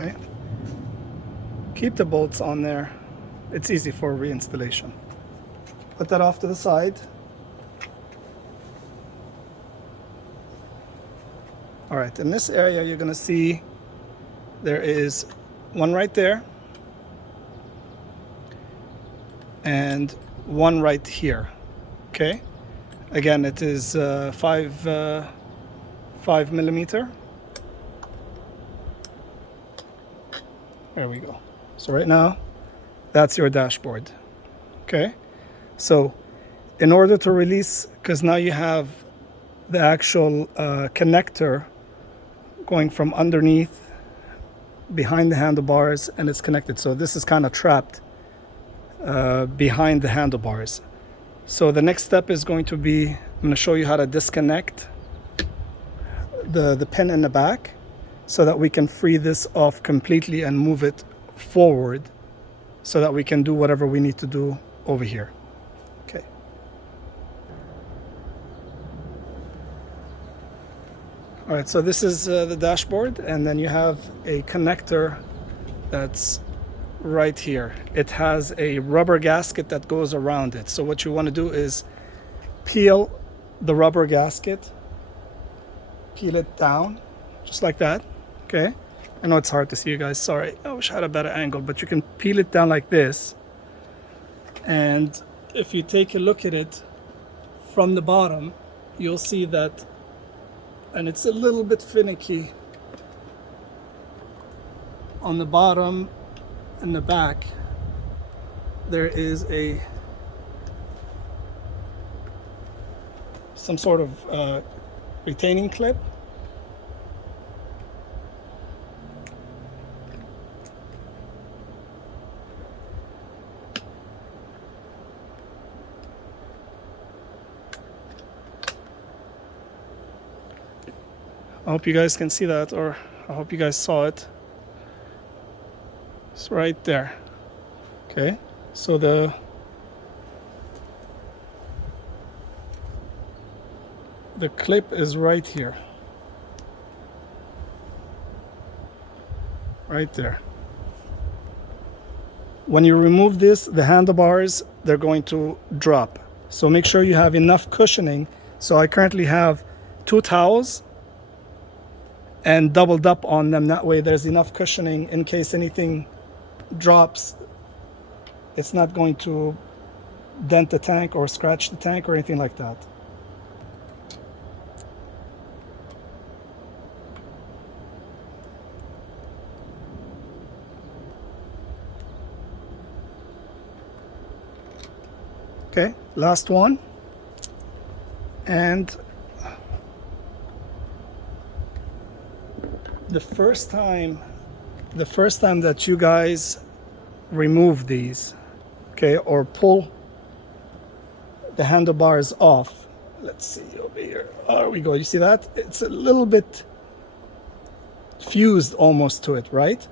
Okay. Keep the bolts on there. It's easy for reinstallation. Put that off to the side. All right, in this area you're gonna see there is one right there and one right here. Okay. Again, it is 5 millimeter. There we go. So right now, that's your dashboard. Okay. So in order to release, because now you have the actual connector going from underneath behind the handlebars, and it's connected. So this is kind of trapped behind the handlebars. So the next step is going to be, I'm going to show you how to disconnect the pin in the back so that we can free this off completely and move it forward so that we can do whatever we need to do over here. Okay. All right, so this is the dashboard, and then you have a connector that's right here. It has a rubber gasket that goes around it. So what you want to do is peel the rubber gasket, peel it down just like that. Okay, I know it's hard to see, you guys, sorry, I wish I had a better angle, but you can peel it down like this, and if you take a look at it from the bottom, you'll see that, and it's a little bit finicky on the bottom and the back. There is some sort of retaining clip. I hope you guys can see that, or I hope you guys saw it. It's right there. Okay, so the clip is right here, right there. When you remove this, the handlebars, they're going to drop. So make sure you have enough cushioning. So I currently have 2 towels and doubled up on them. That way there's enough cushioning in case anything drops. It's not going to dent the tank or scratch the tank or anything like that. Okay, last one. And the first time that you guys remove these, okay, or pull the handlebars off, let's see over here, there we go, you see that? It's a little bit fused almost to it, right?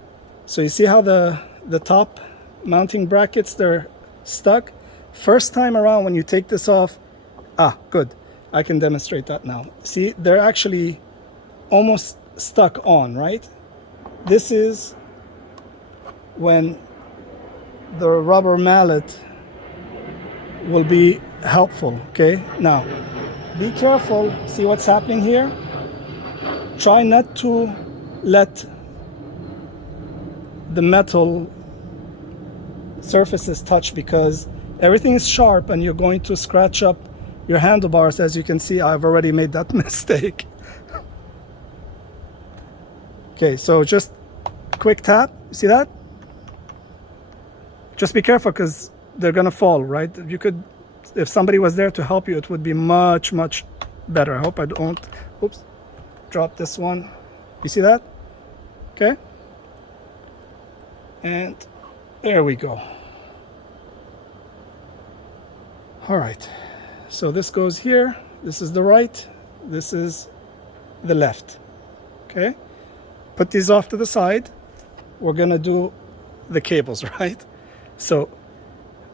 So you see how the top mounting brackets, they're stuck? First time around when you take this off, good, I can demonstrate that now. See, they're actually almost stuck on, right? This is when the rubber mallet will be helpful. Okay, now be careful. See what's happening here? Try not to let the metal surfaces touch, because everything is sharp and you're going to scratch up your handlebars. As you can see, I've already made that mistake. Okay, so just quick tap. See that? Just be careful because they're gonna fall, right? You could, if somebody was there to help you, it would be much, much better. I hope I don't, oops, drop this one. You see that? Okay. And there we go. All right. So this goes here. This is the right. This is the left. Okay. Put these off to the side. We're gonna do the cables, right? So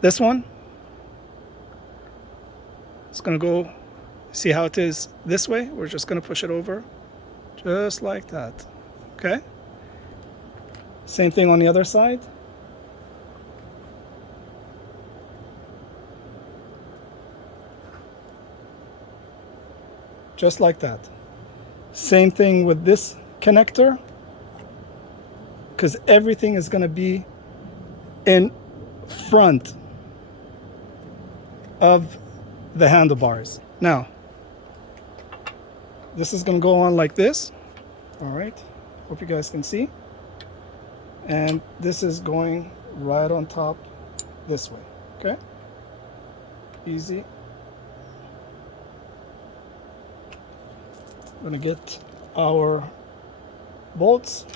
this one, it's gonna go, see how it is this way? We're just gonna push it over, just like that, okay? Same thing on the other side. Just like that. Same thing with this connector, because everything is going to be in front of the handlebars. Now, this is going to go on like this. All right, hope you guys can see. And this is going right on top this way. Okay, easy. I'm gonna get our bolts.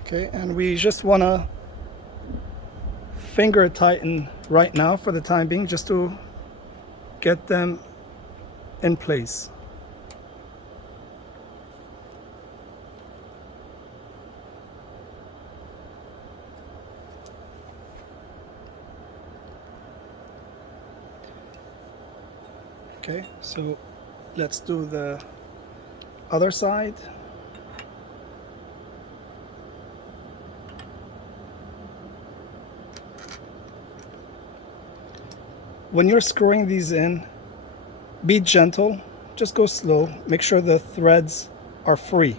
Okay, and we just want to finger tighten right now for the time being, just to get them in place. Okay, so let's do the other side. When you're screwing these in, be gentle, just go slow. Make sure the threads are free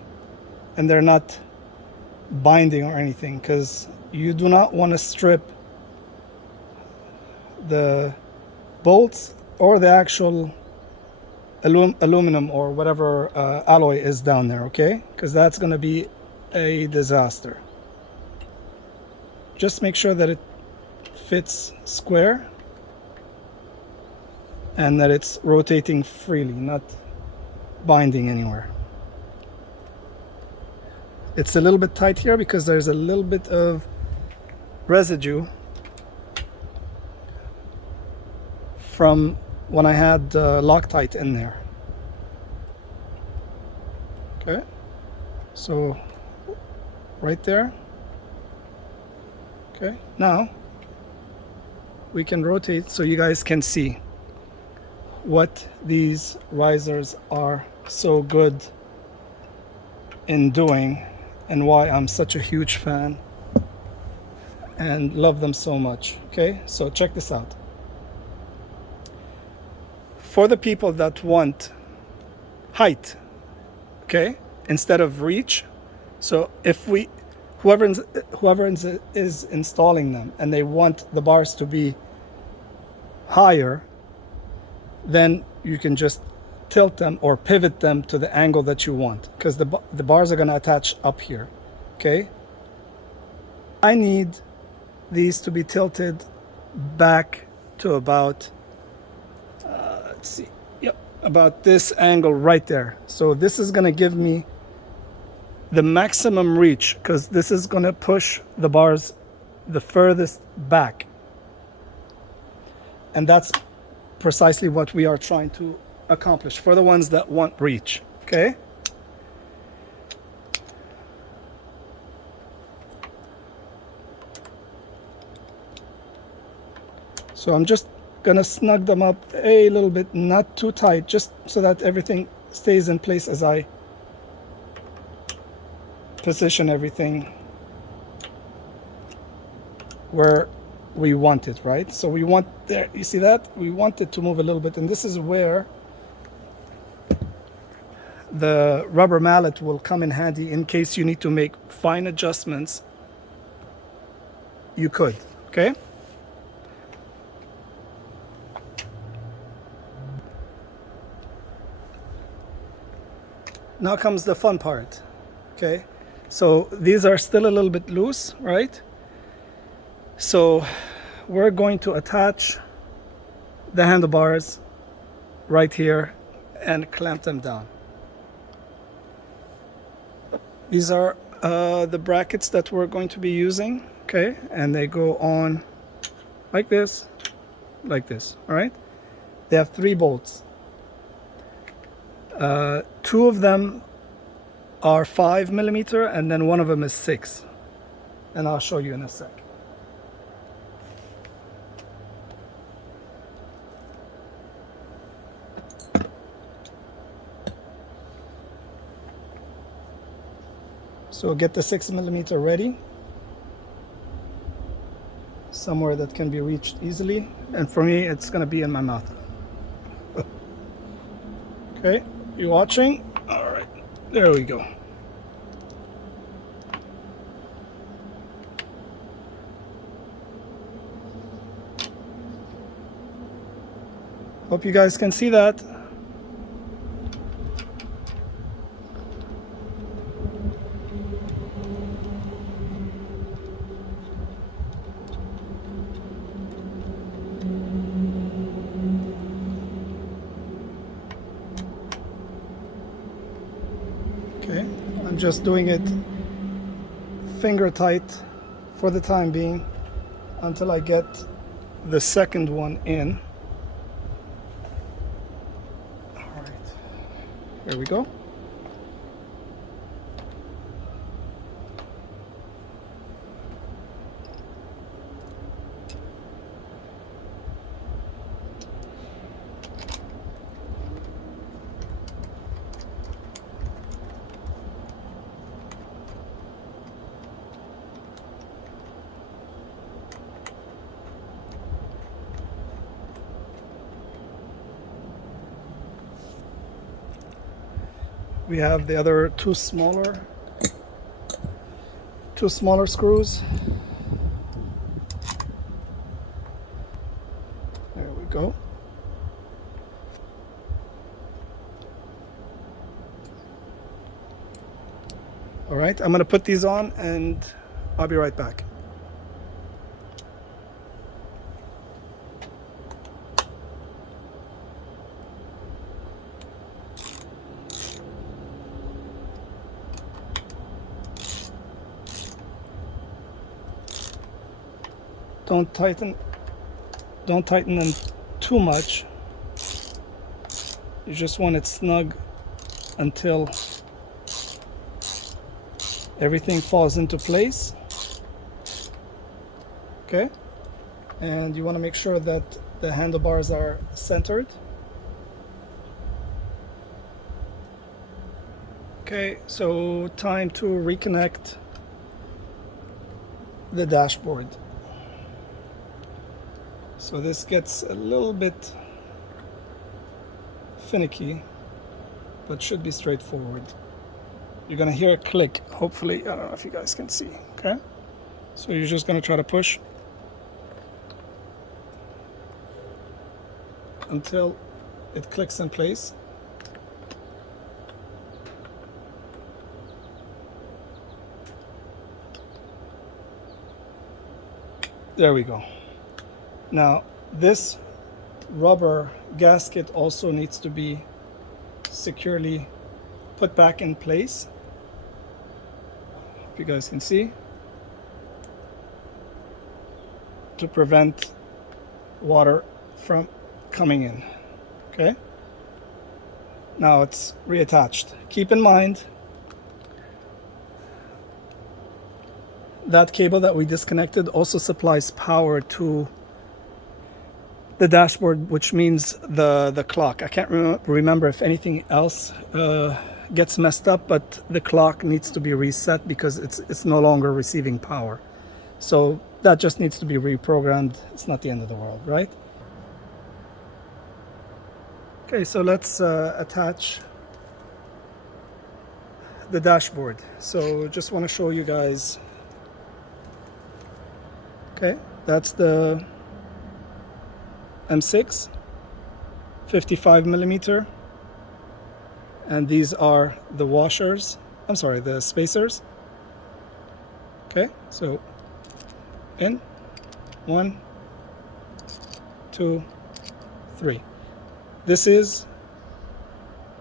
and they're not binding or anything, because you do not want to strip the bolts or the actual aluminum or whatever alloy is down there, okay? Because that's going to be a disaster. Just make sure that it fits square and that it's rotating freely, not binding anywhere. It's a little bit tight here because there's a little bit of residue from when I had Loctite in there. Okay, so right there. Okay, now we can rotate so you guys can see what these risers are so good in doing and why I'm such a huge fan and love them so much. Okay, so check this out. For the people that want height, okay, instead of reach, so if whoever is installing them and they want the bars to be higher, then you can just tilt them or pivot them to the angle that you want, because the bars are going to attach up here. Okay, I need these to be tilted back to about let's see, yep, about this angle right there. So this is going to give me the maximum reach, because this is going to push the bars the furthest back, and that's precisely what we are trying to accomplish for the ones that want reach. Okay, so I'm just gonna snug them up a little bit, not too tight, just so that everything stays in place as I position everything where we want it, right? So we want there, you see that? We want it to move a little bit, and this is where the rubber mallet will come in handy in case you need to make fine adjustments. You could, okay? Now comes the fun part, okay? So these are still a little bit loose, right? So we're going to attach the handlebars right here and clamp them down. These are the brackets that we're going to be using, okay? And they go on like this, all right? They have 3 bolts. 2 of them are 5 millimeter, and then one of them is 6. And I'll show you in a sec. So get the 6 millimeter ready, somewhere that can be reached easily. And for me, it's going to be in my mouth. Okay, you watching? All right, there we go. Hope you guys can see that. Okay, I'm just doing it finger tight for the time being until I get the second one in. All right, here we go. We have the other two smaller screws. There we go. All right, I'm going to put these on and I'll be right back. Don't tighten them too much. You just want it snug until everything falls into place. Okay, and you want to make sure that the handlebars are centered. Okay, so time to reconnect the dashboard. So this gets a little bit finicky, but should be straightforward. You're gonna hear a click, hopefully. I don't know if you guys can see. Okay, so you're just gonna try to push until it clicks in place. There we go. Now this rubber gasket also needs to be securely put back in place. If you guys can see, to prevent water from coming in. Okay, now it's reattached. Keep in mind that cable that we disconnected also supplies power to the dashboard, which means the clock. I can't remember if anything else gets messed up, but the clock needs to be reset because it's no longer receiving power. So that just needs to be reprogrammed. It's not the end of the world, right? Okay, so let's attach the dashboard. So just want to show you guys. Okay, that's the M6, 55 millimeter, and these are the washers. I'm sorry, the spacers. Okay, so in 1, 2, 3. This is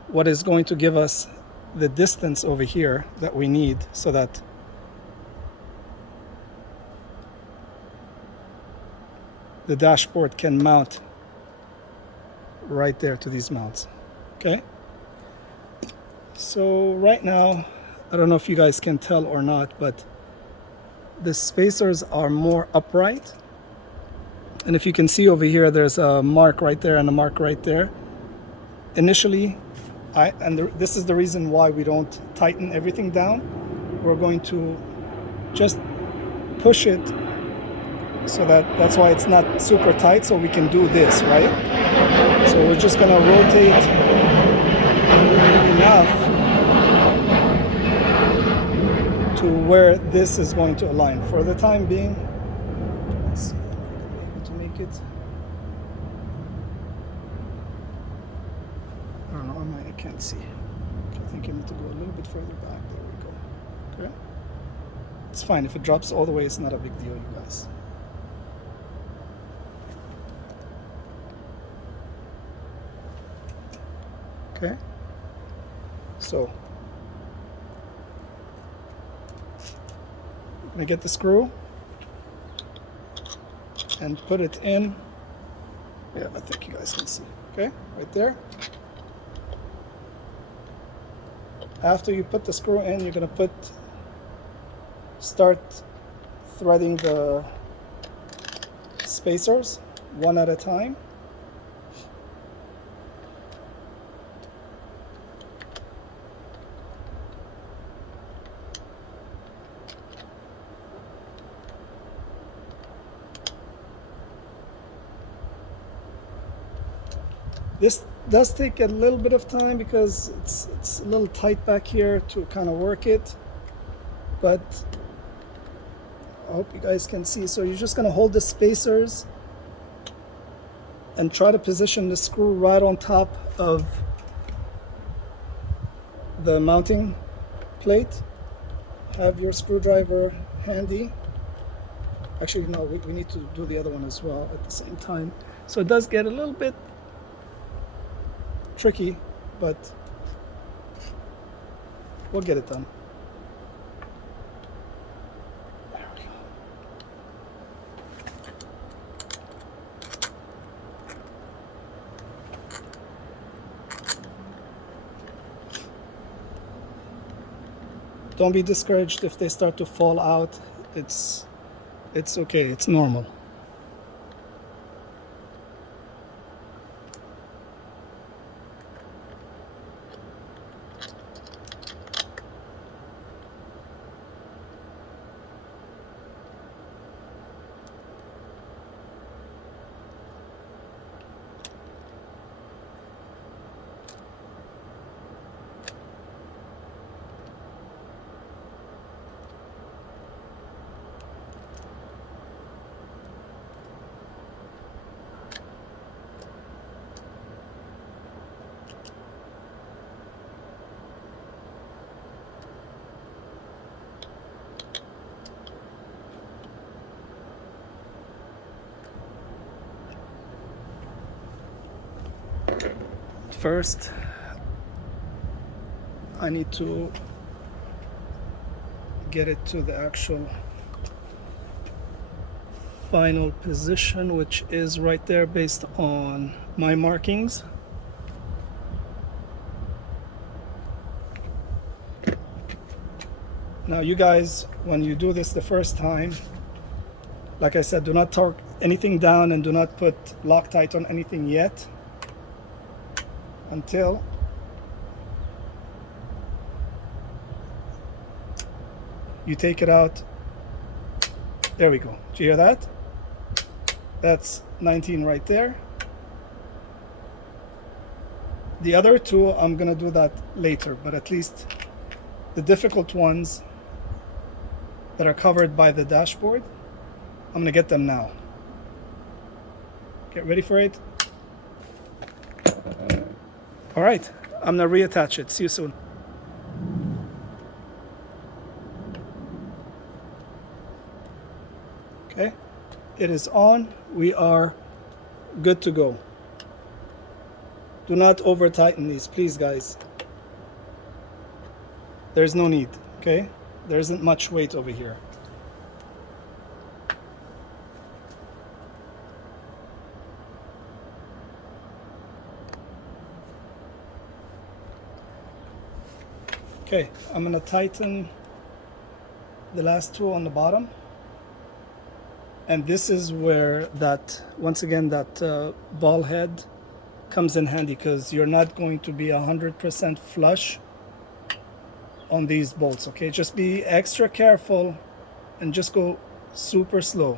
what is going to give us the distance over here that we need so that the dashboard can mount right there to these mounts. Okay, so right now I don't know if you guys can tell or not, but the spacers are more upright. And if you can see over here, there's a mark right there and a mark right there. Initially, this is the reason why we don't tighten everything down. We're going to just push it so that's why it's not super tight, so we can do this, right? So we're just gonna rotate enough to where this is going to align. For the time being, let's see, I'm able to make it. I don't know, I can't see. I think you need to go a little bit further back. There we go. Okay. It's fine. If it drops all the way, it's not a big deal, you guys. Okay. So I'm gonna get the screw and put it in. Yeah, I think you guys can see. Okay, right there. After you put the screw in, you're gonna start threading the spacers one at a time. This does take a little bit of time because it's a little tight back here to kind of work it, but I hope you guys can see. So you're just going to hold the spacers and try to position the screw right on top of the mounting plate. Have your screwdriver handy. Actually, no, we need to do the other one as well at the same time. So it does get a little bit tricky, but we'll get it done. There we go. Don't be discouraged if they start to fall out. It's okay, it's normal. First, I need to get it to the actual final position, which is right there based on my markings. Now you guys, when you do this the first time, like I said, do not torque anything down and do not put Loctite on anything yet until you take it out. There we go. Do you hear that? That's 19 right there. The other two, I'm gonna do that later, but at least the difficult ones that are covered by the dashboard, I'm gonna get them now. Get ready for it. All right, I'm gonna reattach it. See you soon. Okay, it is on. We are good to go. Do not over tighten these, please, guys. There's no need, okay? There isn't much weight over here. Okay, I'm gonna tighten the last two on the bottom, and this is where that, once again, that ball head comes in handy, because you're not going to be 100% flush on these bolts. Okay, just be extra careful and just go super slow.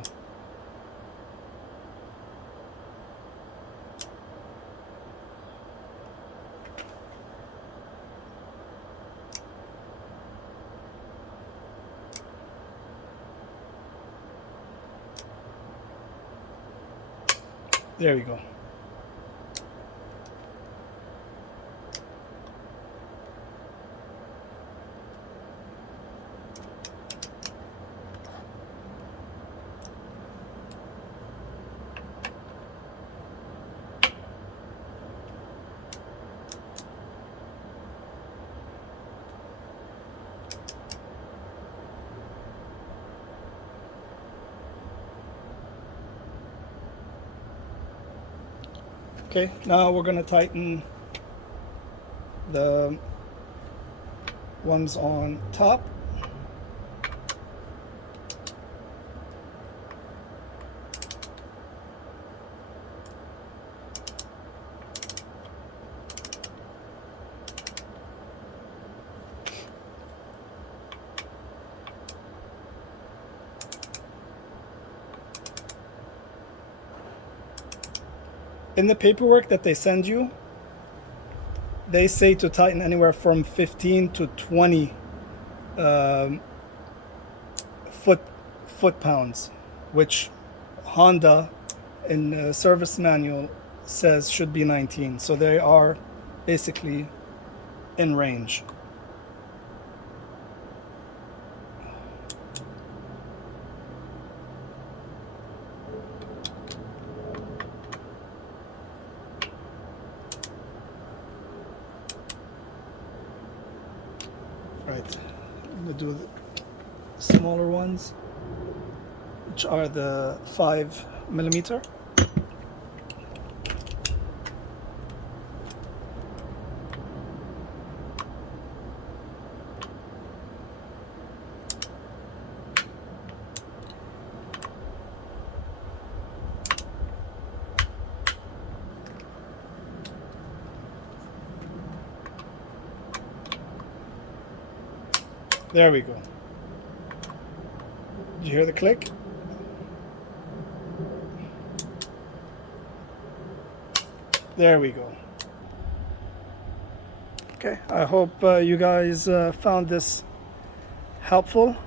There you go. Okay, now we're gonna tighten the ones on top. In the paperwork that they send you, they say to tighten anywhere from 15 to 20 foot-pounds, which Honda in the service manual says should be 19. So they are basically in range. Right, I'm gonna do the smaller ones, which are the 5mm. There we go. Did you hear the click? There we go. Okay, I hope you guys found this helpful.